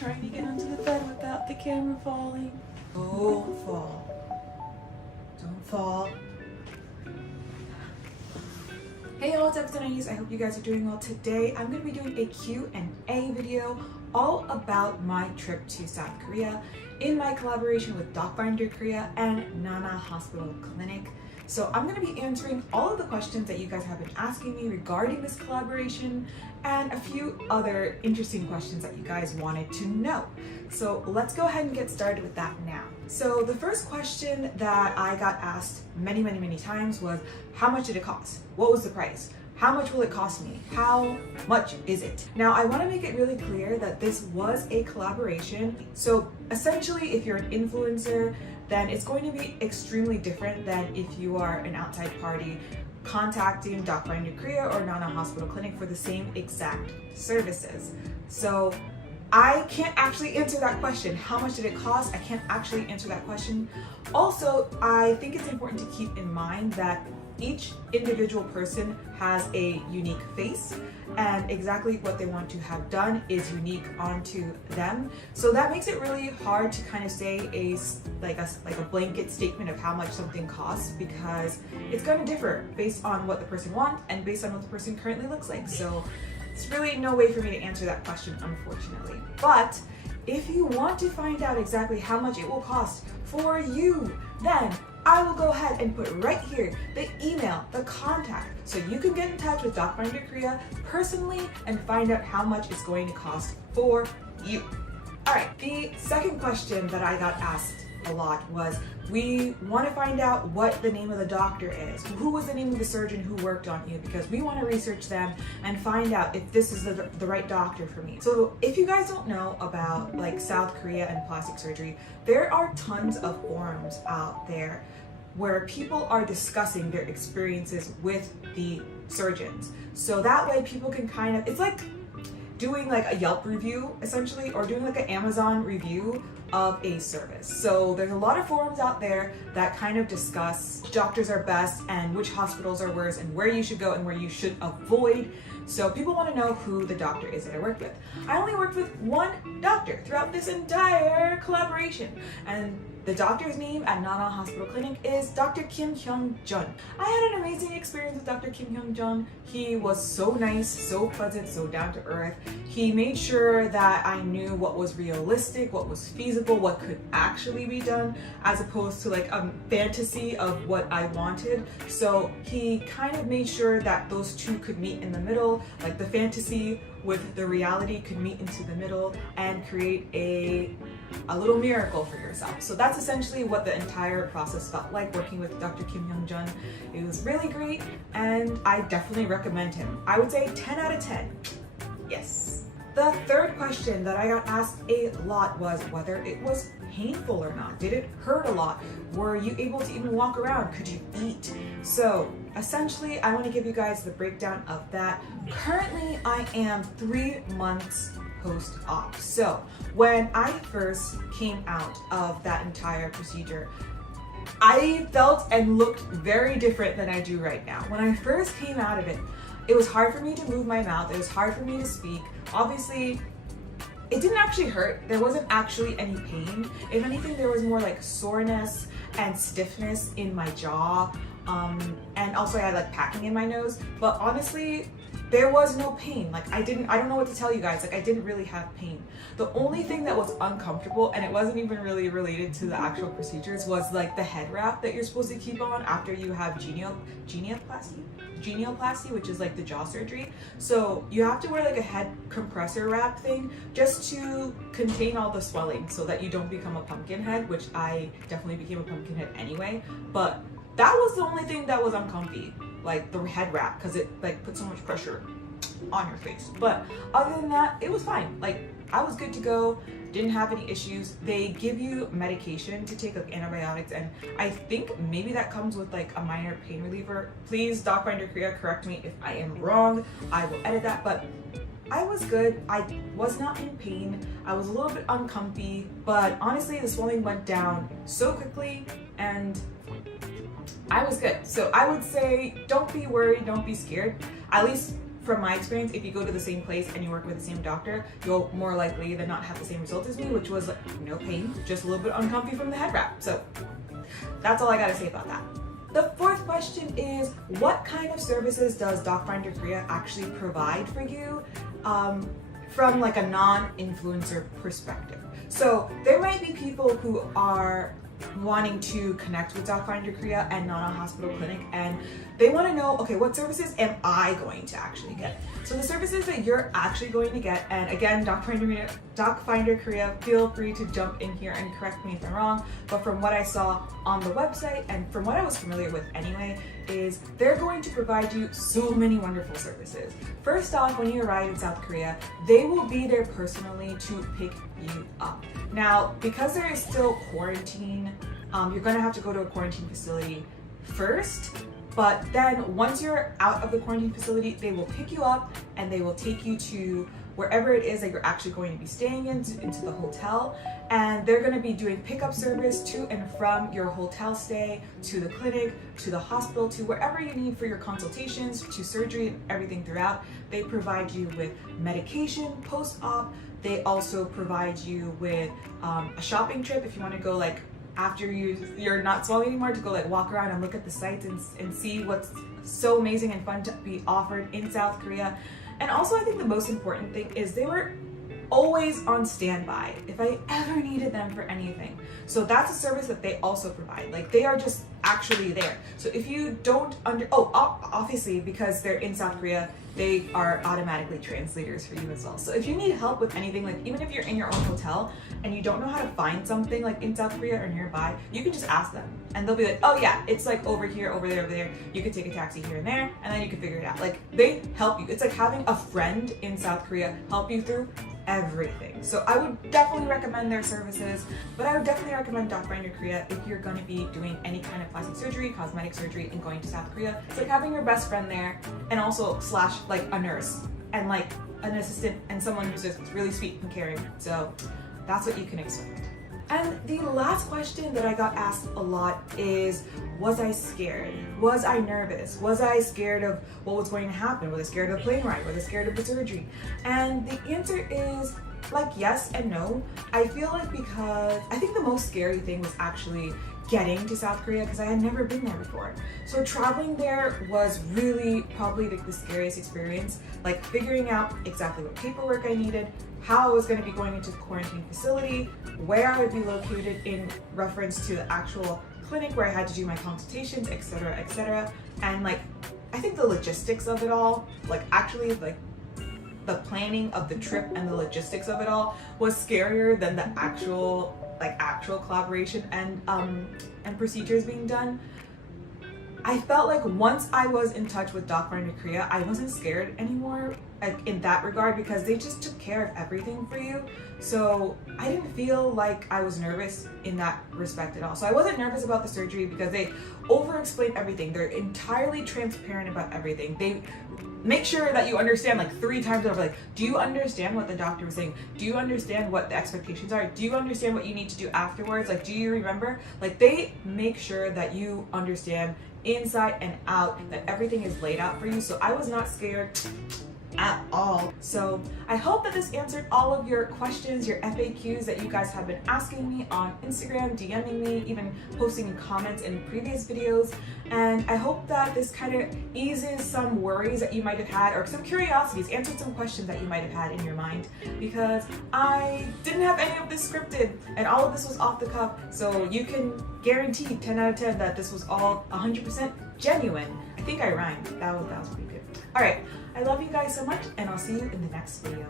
trying to get onto the bed without the camera falling. Don't fall. Don't fall. Hey y'all, it's episode 90s. I hope you guys are doing well. Today I'm going to be doing a Q&A video all about my trip to South Korea in my collaboration with Docfinderkorea and Nana Hospital Clinic. So I'm going to be answering all of the questions that you guys have been asking me regarding this collaboration and a few other interesting questions that you guys wanted to know. So let's go ahead and get started with that now. So the first question that I got asked many times was, how much did it cost? What was the price? How much will it cost me? How much is it? Now, I want to make it really clear that this was a collaboration. So essentially, if you're an influencer, then it's going to be extremely different than if you are an outside party contacting Docfinderkorea or Nana Hospital Clinic for the same exact services. So I can't actually answer that question. How much did it cost? I can't actually answer that question. Also, I think it's important to keep in mind that each individual person has a unique face, and exactly what they want to have done is unique onto them. So that makes it really hard to kind of say a blanket statement of how much something costs, because it's going to differ based on what the person wants and based on what the person currently looks like. So it's really no way for me to answer that question, unfortunately. But if you want to find out exactly how much it will cost for you, then I will go ahead and put right here the email, the contact, so you can get in touch with Docfinderkorea personally and find out how much it's going to cost for you. All right, the second question that I got asked a lot was, we want to find out what the name of the doctor is. Who was the name of the surgeon who worked on you? Because we want to research them and find out if this is the right doctor for me. So if you guys don't know about South Korea and plastic surgery, there are tons of forums out there where people are discussing their experiences with the surgeons. So that way people can kind of, it's like doing a Yelp review essentially, or doing an Amazon review of a service. So there's a lot of forums out there that kind of discuss which doctors are best and which hospitals are worse and where you should go and where you should avoid. So people want to know who the doctor is that I worked with. I only worked with one doctor throughout this entire collaboration, and the doctor's name at Nana Hospital Clinic is Dr. Kim Hyung-jun. I had an amazing experience with Dr. Kim Hyung-jun. He was so nice, so pleasant, so down to earth. He made sure that I knew what was realistic, what was feasible, what could actually be done, as opposed to a fantasy of what I wanted. So he kind of made sure that those two could meet in the middle, the fantasy with the reality could meet into the middle and create a little miracle for yourself. So that's essentially what the entire process felt like working with Dr. Kim Hyung-jun. It was really great, and I definitely recommend him. I would say 10 out of 10. Yes. The third question that I got asked a lot was whether it was painful or not. Did it hurt a lot? Were you able to even walk around? Could you eat? So essentially, I want to give you guys the breakdown of that. Currently, I am 3 months post-op. So when I first came out of that entire procedure, I felt and looked very different than I do right now. When I first came out of it, it was hard for me to move my mouth. It was hard for me to speak. Obviously, it didn't actually hurt. There wasn't actually any pain. If anything, there was more soreness and stiffness in my jaw. And also I had packing in my nose. But honestly, there was no pain. I don't know what to tell you guys. I didn't really have pain. The only thing that was uncomfortable, and it wasn't even really related to the actual procedures, was the head wrap that you're supposed to keep on after you have genioplasty, which is the jaw surgery. So you have to wear a head compressor wrap thing just to contain all the swelling so that you don't become a pumpkin head, which I definitely became a pumpkin head anyway. But that was the only thing that was uncomfy, the head wrap, because it put so much pressure on your face. But other than that, it was fine. I was good to go, didn't have any issues. They give you medication to take, antibiotics, and I think maybe that comes with a minor pain reliever. Please, Docfinderkorea, correct me if I am wrong. I will edit that, but I was good. I was not in pain. I was a little bit uncomfy, but honestly, the swelling went down so quickly, and I was good. So I would say, don't be worried, don't be scared. At least from my experience, if you go to the same place and you work with the same doctor, you'll more likely than not have the same result as me, which was like no pain, just a little bit uncomfy from the head wrap. So that's all I gotta say about that. The fourth question is, what kind of services does Docfinderkorea actually provide for you from like a non-influencer perspective? So there might be people who are wanting to connect with Docfinderkorea and not a hospital clinic, and they want to know, okay, what services am I going to actually get? So the services that you're actually going to get, and again, Docfinderkorea, feel free to jump in here and correct me if I'm wrong, but from what I saw on the website and from what I was familiar with anyway, is they're going to provide you so many wonderful services. First off, when you arrive in South Korea, they will be there personally to pick you up. Now, because there is still quarantine, you're gonna have to go to a quarantine facility first, but then once you're out of the quarantine facility, they will pick you up and they will take you to wherever it is that you're actually going to be staying into the hotel, and they're going to be doing pickup service to and from your hotel stay, to the clinic, to the hospital, to wherever you need for your consultations, to surgery and everything throughout. They provide you with medication post-op. They also provide you with a shopping trip if you want to go like after you're not swelling anymore, to go like walk around and look at the sites and see what's so amazing and fun to be offered in South Korea. And also, I think the most important thing is they were always on standby if I ever needed them for anything. So that's a service that they also provide. Like, they are just actually there. So if you don't obviously, because they're in South Korea, they are automatically translators for you as well. So if you need help with anything, like even if you're in your own hotel and you don't know how to find something like in South Korea or nearby, you can just ask them and they'll be like, oh yeah, it's like over here, over there, over there. You could take a taxi here and there, and then you can figure it out. Like, they help you. It's like having a friend in South Korea help you through everything. So I would definitely recommend their services, but I would definitely recommend Docfinderkorea if you're going to be doing any kind of plastic surgery, cosmetic surgery, and going to South Korea. It's like having your best friend there, and also slash like a nurse and like an assistant and someone who's just really sweet and caring. So that's what you can expect. And the last question that I got asked a lot is, was I scared? Was I nervous? Was I scared of what was going to happen? Was I scared of the plane ride? Was I scared of the surgery? And the answer is like yes and no. I feel like, because I think the most scary thing was actually getting to South Korea, because I had never been there before. So traveling there was really probably the scariest experience, like figuring out exactly what paperwork I needed, how I was going to be going into the quarantine facility, where I would be located in reference to the actual clinic where I had to do my consultations, etc. And like, I think the logistics of it all, like actually like the planning of the trip and the logistics of it all was scarier than the actual collaboration and procedures being done. I felt like once I was in touch with Docfinderkorea, I wasn't scared anymore, like in that regard, because they just took care of everything for you. So I didn't feel like I was nervous in that respect at all. So I wasn't nervous about the surgery because they over-explain everything. They're entirely transparent about everything. They make sure that you understand like 3 times over, like, do you understand what the doctor was saying? Do you understand what the expectations are? Do you understand what you need to do afterwards? Like, do you remember? Like, they make sure that you understand inside and out, that everything is laid out for you. So I was not scared at all. So I hope that this answered all of your questions, your FAQs that you guys have been asking me on Instagram, DMing me, even posting in comments in previous videos. And I hope that this kind of eases some worries that you might have had, or some curiosities, answered some questions that you might have had in your mind, because I didn't have any of this scripted and all of this was off the cuff. So you can guarantee 10 out of 10 that this was all 100% genuine. I think I rhymed. That was pretty good. All right. I love you guys so much, and I'll see you in the next video.